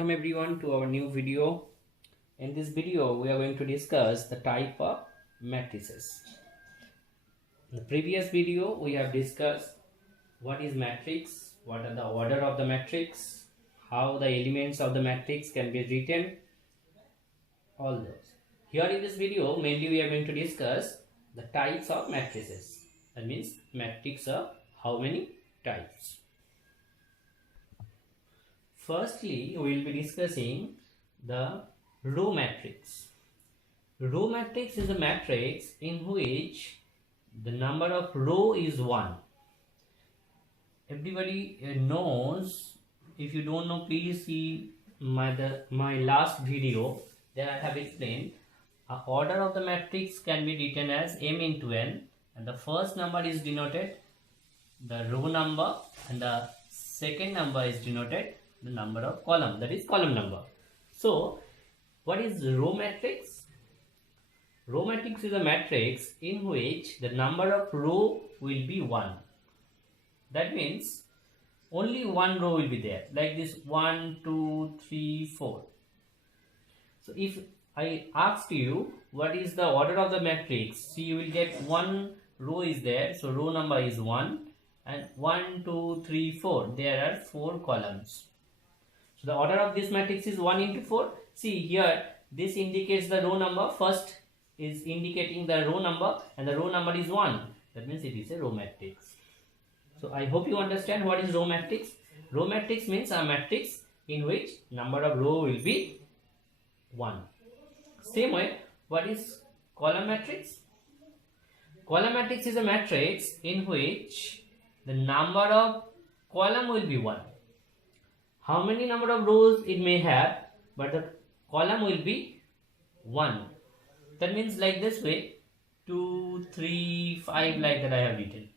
Welcome everyone to our new video. In this video we are going to discuss the type of matrices. In the previous video we have discussed what is matrix, what are the order of the matrix, how the elements of the matrix can be written, all those. Here in this video mainly we are going to discuss the types of matrices. That means matrix are how many types. Firstly, we will be discussing the row matrix. Row matrix is a matrix in which the number of row is 1. Everybody knows. If you don't know, please see my last video. There I have explained order of the matrix can be written as m into n, and the first number is denoted the row number and the second number is denoted the number of column, that is column number. So what is row matrix? Row matrix is a matrix in which the number of row will be 1. That means only one row will be there, like this 1 2 3 4. So if I asked you what is the order of the matrix, see, you will get one row is there, so row number is 1, and 1 2 3 4, there are 4 columns. So the order of this matrix is 1 into 4. See here, this indicates the row number. First is indicating the row number and the row number is 1. That means it is a row matrix. So I hope you understand what is row matrix. Row matrix means a matrix in which number of row will be 1. Same way, what is column matrix? Column matrix is a matrix in which the number of column will be 1. How many number of rows it may have, but the column will be 1. That means like this way, 2, 3, 5, like that I have written.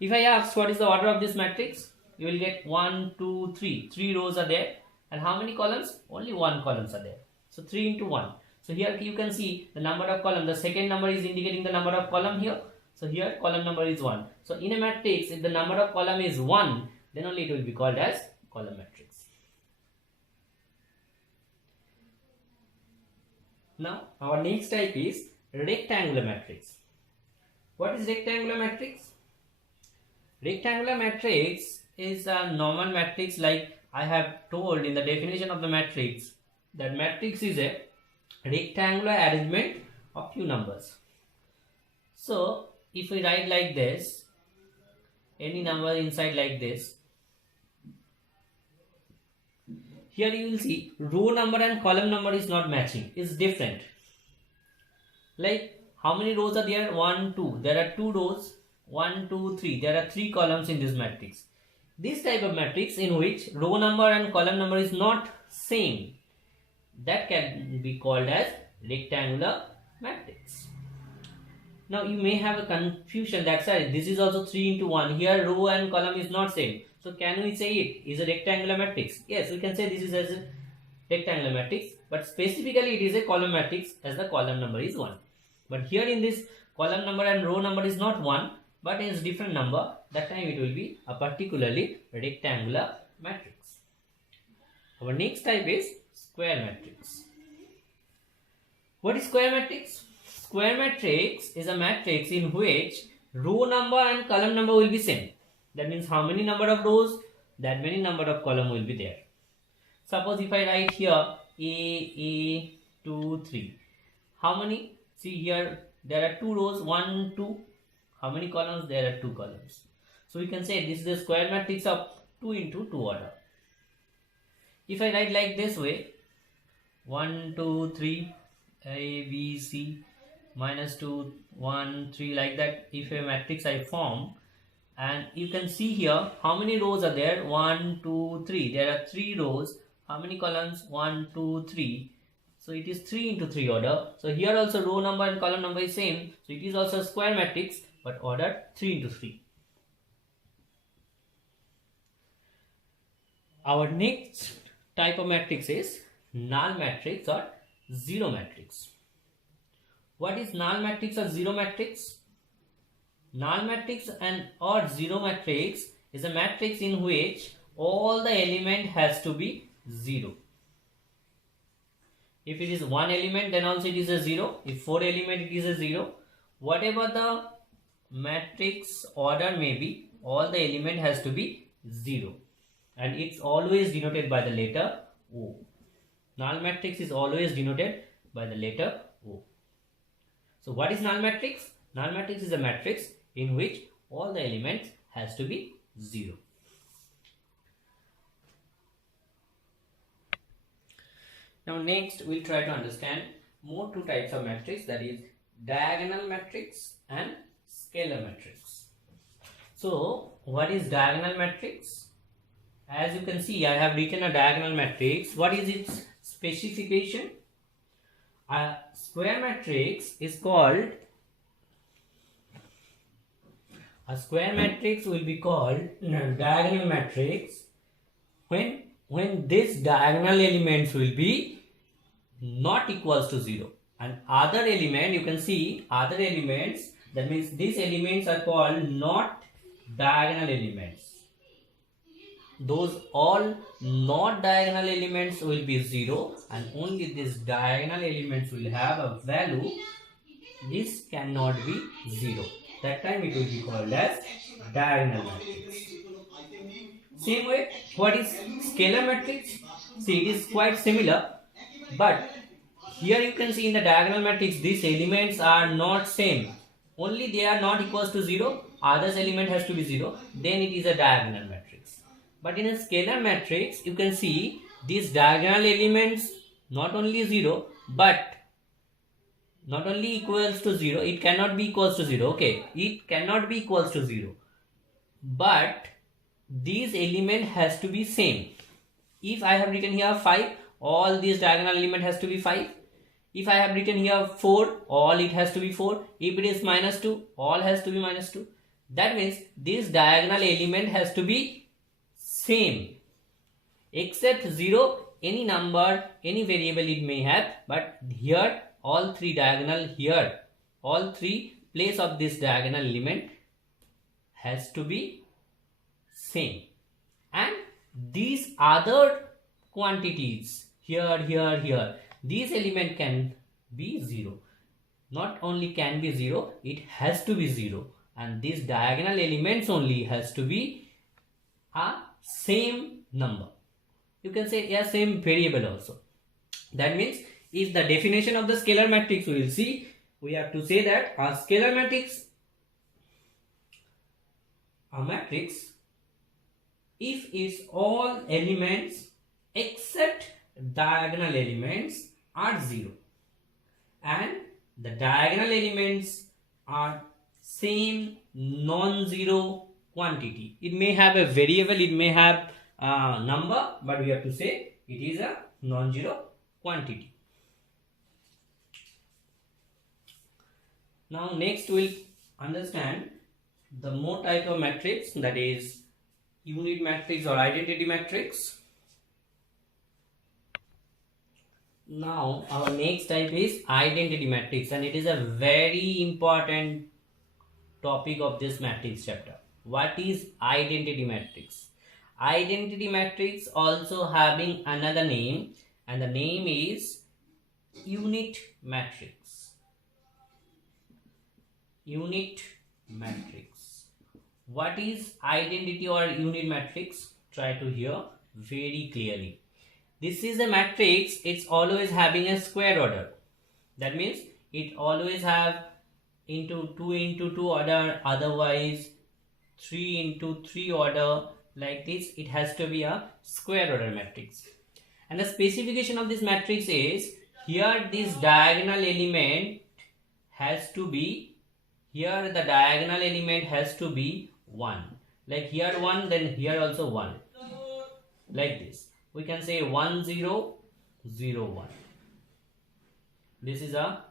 If I ask what is the order of this matrix, you will get 1, 2, 3. 3 rows are there. And how many columns? Only 1 columns are there. So 3 into 1. So here you can see the number of column. The second number is indicating the number of column here. So here column number is 1. So in a matrix, if the number of column is 1, then only it will be called as column matrix. Now our next type is rectangular matrix. What is rectangular matrix? Rectangular matrix is a normal matrix, like I have told in the definition of the matrix, that matrix is a rectangular arrangement of few numbers. So if we write like this, any number inside like this, here you will see row number and column number is not matching, is different. Like how many rows are there? 1, 2. There are 2 rows. 1, 2, 3. There are 3 columns in this matrix. This type of matrix in which row number and column number is not same, that can be called as rectangular matrix. Now you may have a confusion, that's why this is also 3 into 1. Here row and column is not same. So can we say it is a rectangular matrix? Yes, we can say this is as a rectangular matrix, but specifically it is a column matrix as the column number is 1. But here in this column number and row number is not 1, but is different number. That time it will be a particularly rectangular matrix. Our next type is square matrix. What is square matrix? Square matrix is a matrix in which row number and column number will be same. That means how many number of rows, that many number of column will be there. Suppose if I write here A 2 3, how many? See here there are 2 rows, 1 2. How many columns? There are 2 columns. So we can say this is the square matrix of 2 into 2 order. If I write like this way, 1 2 3 A B C minus 2 1 3, like that, if a matrix I form, and you can see here how many rows are there? 1 2 3. There are 3 rows. How many columns? 1 2 3. So it is 3 into 3 order. So here also row number and column number is same. So it is also a square matrix, but order 3 into 3. Our next type of matrix is null matrix or zero matrix. What is null matrix or zero matrix? Null matrix and or zero matrix is a matrix in which all the element has to be 0. If it is one element, then also it is a 0. If 4 element, it is a 0. Whatever the matrix order may be, all the element has to be 0, and it's always denoted by the letter O. Null matrix is always denoted by the letter O. So what is null matrix? Null matrix is a matrix in which all the elements has to be 0. Now next we'll try to understand more two types of matrix, that is diagonal matrix and scalar matrix. So what is diagonal matrix? As you can see, I have written a diagonal matrix. What is its specification? A square matrix is called, a square matrix will be called diagonal matrix when this diagonal elements will be not equals to 0, and other element, you can see other elements, that means these elements are called not diagonal elements. Those all not diagonal elements will be 0, and only these diagonal elements will have a value. This cannot be 0. That time it will be called as diagonal matrix. Same way, what is scalar matrix? See, it is quite similar, but here you can see in the diagonal matrix these elements are not same. Only they are not equals to 0. Others element has to be 0. Then it is a diagonal matrix. But in a scalar matrix, you can see these diagonal elements not only 0, but not only equals to 0, it cannot be equals to 0. Okay, it cannot be equals to 0. But these element has to be same. If I have written here 5, all these diagonal element has to be 5. If I have written here 4, all it has to be 4. If it is -2, all has to be -2. That means this diagonal element has to be same, except 0, any number, any variable it may have, but here all three diagonal, here all three place of this diagonal element has to be same, and these other quantities here, these element can be 0. Not only can be 0, it has to be 0, and these diagonal elements only has to be a same number. You can say a same variable also. That means if the definition of the scalar matrix we will see, we have to say that a scalar matrix, a matrix if its all elements except diagonal elements are 0, and the diagonal elements are same non-zero quantity. It may have a variable, it may have a number, but we have to say it is a non-zero quantity. Now next we'll understand the more type of matrix, that is unit matrix or identity matrix. Now our next type is identity matrix, and it is a very important topic of this matrix chapter. What is identity matrix? Identity matrix also having another name, and the name is unit matrix. Unit matrix. What is identity or unit matrix? Try to hear very clearly. This is a matrix, it's always having a square order. That means it always have into 2 into 2 order, otherwise 3 into 3 order, like this. It has to be a square order matrix. And the specification of this matrix is, here this diagonal element has to be, here the diagonal element has to be 1. Like here 1, then here also 1. Like this. We can say 1 0 0 1. This is a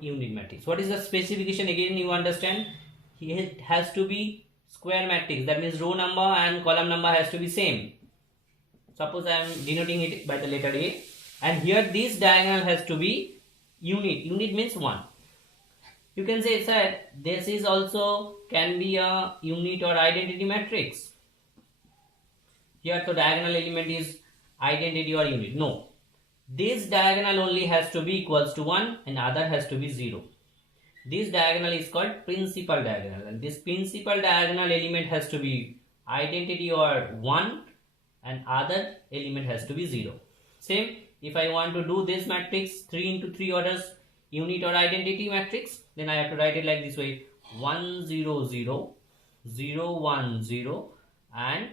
unit matrix. What is the specification? Again, you understand, it has to be square matrix. That means row number and column number has to be same. Suppose I am denoting it by the letter A, and here this diagonal has to be unit. Unit means 1. You can say, sir, this is also can be a unit or identity matrix. Here the diagonal element is identity or unit. No. this diagonal only has to be equals to 1 and other has to be 0. This diagonal is called principal diagonal, and this principal diagonal element has to be identity or 1 and other element has to be 0. Same, if I want to do this matrix 3 into 3 orders unit or identity matrix, then I have to write it like this way: 1 0 0 0 1 0 and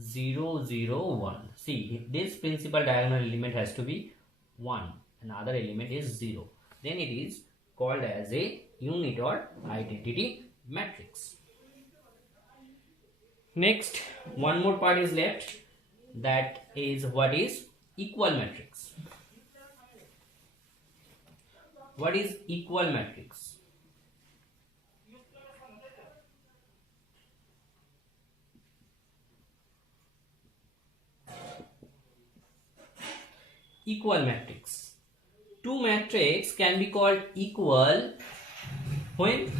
0 0 1. See, this principal diagonal element has to be 1 and other element is 0. Then it is called as a unit or identity matrix. Next, one more part is left, that is what is equal matrix. What is equal matrix? Equal matrix. Two matrices can be called equal when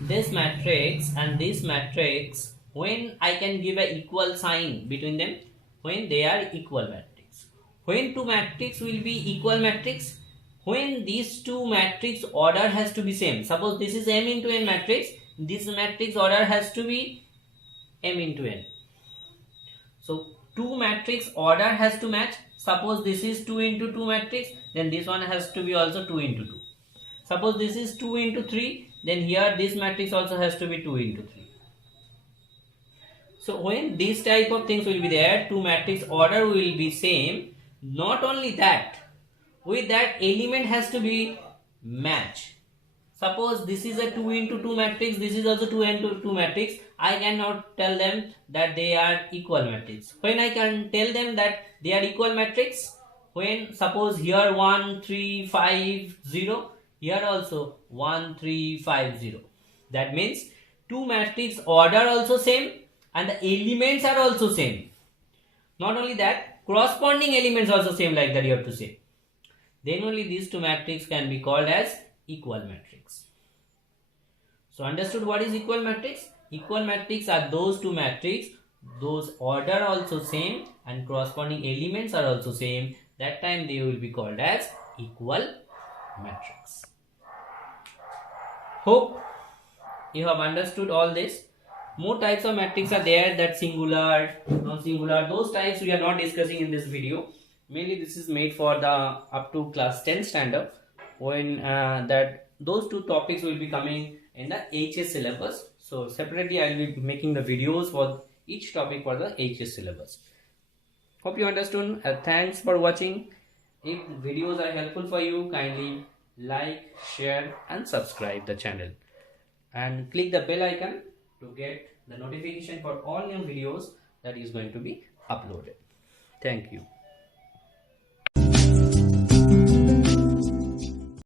this matrix and this matrix, when I can give an equal sign between them, when they are equal matrix. When two matrix will be equal matrix, when these two matrix order has to be same. Suppose this is m into n matrix, this matrix order has to be m into n. So two matrix order has to match. Suppose this is 2 into 2 matrix, then this one has to be also 2 into 2. Suppose this is 2 into 3, then here this matrix also has to be 2 into 3. So when these type of things will be there, two matrix order will be same. Not only that, with that element has to be match. Suppose this is a 2 into 2 matrix, this is also 2 into 2 matrix. I cannot tell them that they are equal matrix. When I can tell them that they are equal matrix, when suppose here 1 3 5 0, here also 1 3 5 0. That means two matrix order also same and the elements are also same. Not only that, corresponding elements also same, like that you have to say. Then only these two matrix can be called as equal matrix. So understood what is equal matrix? Equal matrix are those two matrix, those order also same and corresponding elements are also same. That time they will be called as equal matrix. Hope you have understood all this. More types of matrix are there, that singular, non-singular. Those types we are not discussing in this video. Mainly this is made for the up to class 10 standard, when that those two topics will be coming in the HS syllabus. So separately I will be making the videos for each topic for the HS syllabus. Hope you understood. Thanks for watching. If videos are helpful for you, kindly like, share and subscribe the channel and click the bell icon to get the notification for all new videos that is going to be uploaded. Thank you.